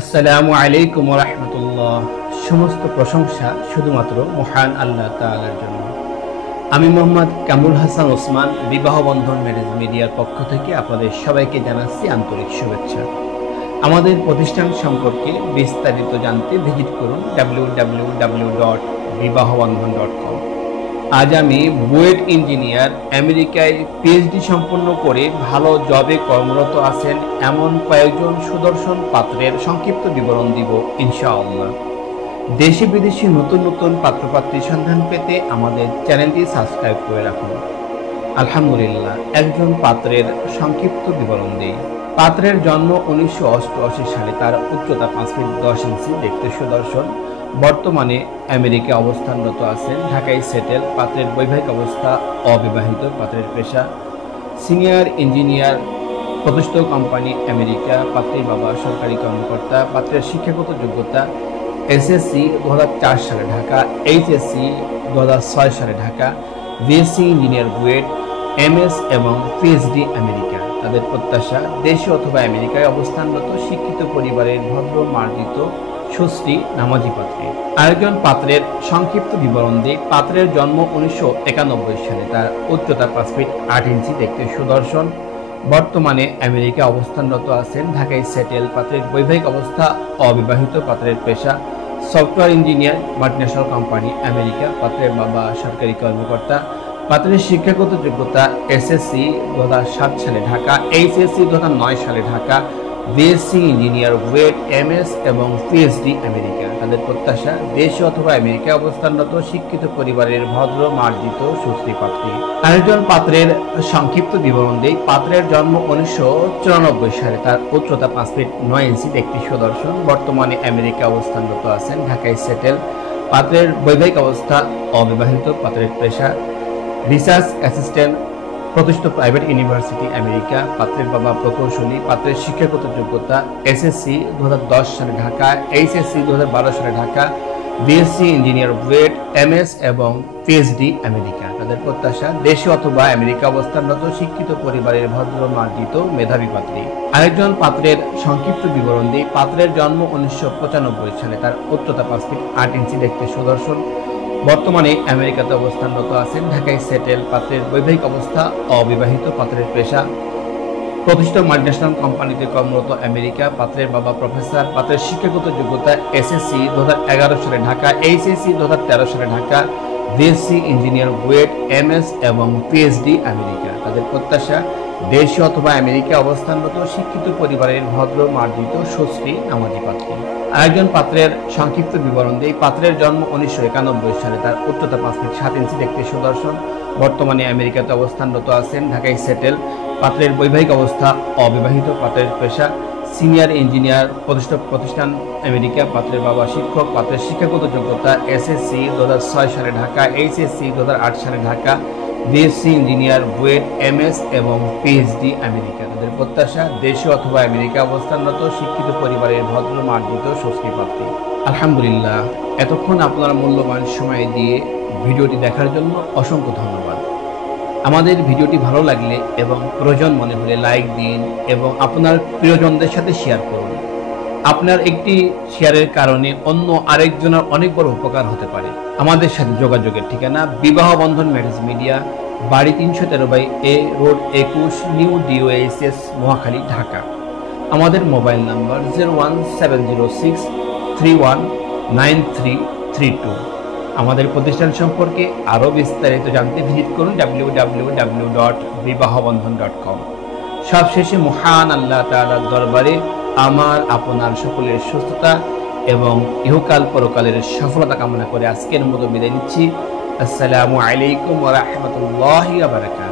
আসসালামু আলাইকুম ওয়া রাহমাতুল্লাহ। সমস্ত প্রশংসা শুধুমাত্র মহান আল্লাহ তাআলার জন্য। আমি মোহাম্মদ কামরুল হাসান ওসমান বিবাহ বন্ধন ম্যারেজ মিডিয়ার পক্ষ থেকে আপনাদের সবাইকে জানাচ্ছি আন্তরিক শুভেচ্ছা। আমাদের প্রতিষ্ঠান সম্পর্কে বিস্তারিত জানতে ভিজিট করুন www.vibahobandhan.com। আজ আমি বুয়েট ইঞ্জিনিয়ার, আমেরিকায় পিএইচডি সম্পন্ন করে ভালো জবে কর্মরত আছেন এমন কয়েকজন সুদর্শন পাত্রের সংক্ষিপ্ত বিবরণ দিব ইনশাআল্লাহ। দেশে বিদেশে নতুন নতুন পাত্রপাত্রীর সন্ধান পেতে আমাদের চ্যানেলটি সাবস্ক্রাইব করে রাখুন। আলহামদুলিল্লাহ, একজন পাত্রের সংক্ষিপ্ত বিবরণ দিই। পাত্রের জন্ম 1988 সালে। তার উচ্চতা 5 ফিট 10 ইঞ্চি, দেখতে সুদর্শন। বর্তমানে আমেরিকা অবস্থানরত আছেন, ঢাকায় সেটেল। পাত্রের বৈবাহিক অবস্থা অবিবাহিত। পাত্রের পেশা সিনিয়র ইঞ্জিনিয়ার, প্রতিষ্ঠিত কোম্পানি আমেরিকা। পাত্রের বাবা সরকারি কর্মকর্তা। পাত্রের শিক্ষাগত যোগ্যতা এসএসসি 2004 সালে ঢাকা, এইচএসসি 2006 সালে Dhaka, BSc engineer BUET, MS এবং পিএইচডি আমেরিকা। তাদের প্রত্যাশা দেশে অথবা আমেরিকায় অবস্থানরত শিক্ষিত পরিবারের ভদ্র মার্জিত সুশ্রী নামাজি পাত্রী। আরেকজন পাত্রের সংক্ষিপ্ত বিবরণ দিই। পাত্রের জন্ম 1991 সালে। তার উচ্চতা 5 ফিট 8 ইঞ্চি, দেখতে সুদর্শন। বর্তমানে আমেরিকা অবস্থানরত আছেন, ঢাকায় সেটেল। পাত্রের বৈবাহিক অবস্থা অবিবাহিত। পাত্রের পেশা software engineer, multinational company America. পাত্রের বাবা সরকারি কর্মকর্তা। পাত্রের শিক্ষাগত যোগ্যতা এসএসসি 2007 সালে ঢাকা, এইচএসসি 2009 সালে Dhaka, BSc engineer BUET, MS এবং পিএইচডি আমেরিকা। তাদের প্রত্যাশা দেশে অথবা আমেরিকায় অবস্থানরত শিক্ষিত পরিবারের ভদ্র মার্জিত সুশ্রী পাত্রী। আরেকজন পাত্রের সংক্ষিপ্ত বিবরণ দেই। পাত্রের জন্ম 1994 সালে। তার উচ্চতা 5 ফিট 9 ইঞ্চি, দেখতে সুদর্শন। বর্তমানে আমেরিকা অবস্থানরত আছেন, ঢাকায় সেটেল। পাত্রের বৈবাহিক অবস্থা অবিবাহিত। পাত্রের পেশা রিসার্চ অ্যাসিস্ট্যান্ট, প্রতিষ্ঠিত প্রাইভেট ইউনিভার্সিটি আমেরিকা। পাত্রের বাবা প্রকৌশলী। পাত্রের শিক্ষাগত যোগ্যতা এসএসসি 2010 সালে ঢাকা, এইচএসসি 2012 সালে Dhaka, BSc engineer BUET, MS এবং পিএইচডি আমেরিকা। তাদের প্রত্যাশা দেশে অথবা আমেরিকা অবস্থানরত শিক্ষিত পরিবারের ভদ্র মার্জিত মেধাবী পাত্রী। আরেকজন পাত্রের সংক্ষিপ্ত বিবরণ দিই। পাত্রের জন্ম 1995 সালে। তার উচ্চতা 5 ফিট 8 ইঞ্চি, দেখতে সুদর্শন। বর্তমানে আমেরিকাতে অবস্থানরত আছেন, ঢাকায় সেটেল। পাত্রের বৈবাহিক অবস্থা অবিবাহিত। পাত্রের পেশা প্রতিষ্ঠিত মাল্টিন্যাশনাল কোম্পানিতে কর্মরত আমেরিকা। পাত্রের বাবা প্রফেসর। পাত্রের শিক্ষাগত যোগ্যতা এসএসসি 2011 সালে ঢাকা, এইচএসসি 2013 সালে Dhaka, BSc engineer BUET, MS এবং পিএইচডি আমেরিকা। তাদের প্রত্যাশা দেশে অথবা আমেরিকা অবস্থানরত শিক্ষিত পরিবারের ভদ্র মার্জিত সুশ্রী নামাজি পাত্রী। আরেকজন পাত্রের সংক্ষিপ্ত বিবরণ দেই। পাত্রের জন্ম 1991 সালে। তার উচ্চতা 5 ফিট 7 ইঞ্চি, দেখতে সুদর্শন। বর্তমানে আমেরিকাতে অবস্থানরত আছেন, ঢাকায় সেটেল। পাত্রের বৈবাহিক অবস্থা অবিবাহিত। পাত্রের পেশা সিনিয়র ইঞ্জিনিয়ার, প্রতিষ্ঠান আমেরিকা। পাত্রের বাবা শিক্ষক। পাত্রের শিক্ষাগত যোগ্যতা এসএসসি 2006 সালে ঢাকা, এইচএসসি 2008 সালে Dhaka, BSc engineer BUET, MS এবং পিএইচডি আমেরিকা। তাদের প্রত্যাশা দেশে অথবা আমেরিকা অবস্থানরত শিক্ষিত পরিবারের ভদ্র মার্জিত সুশ্রী পাত্রী। আলহামদুলিল্লাহ, এতক্ষণ আপনারা মূল্যবান সময় দিয়ে ভিডিওটি দেখার জন্য অসংখ্য ধন্যবাদ। আমাদের ভিডিওটি ভালো লাগলে এবং প্রয়োজন মনে হলে লাইক দিন এবং আপনার প্রিয়জনদের সাথে শেয়ার করুন। আপনার একটি শেয়ারের কারণে অন্য আরেকজনের অনেক বড় উপকার হতে পারে। আমাদের সাথে যোগাযোগের ঠিকানা বিবাহ বন্ধন ম্যারেজ মিডিয়া, বাড়ি 313/A road 21, new DOSS, Mohakhali, Dhaka. আমাদের মোবাইল নাম্বার 01706319332। আমাদের প্রতিষ্ঠান সম্পর্কে আরও বিস্তারিত জানতে ভিজিট করুন www.vibahobandhan.com। সবশেষে মহান আল্লাহ তাআলার দরবারে আমার আপনার সকলের সুস্থতা এবং ইহকাল পরকালের সফলতা কামনা করে আজকের মতো বিদায় নিচ্ছি। আসসালামু আলাইকুম ওয়া রাহমাতুল্লাহি ওয়া বারাকাতুহু।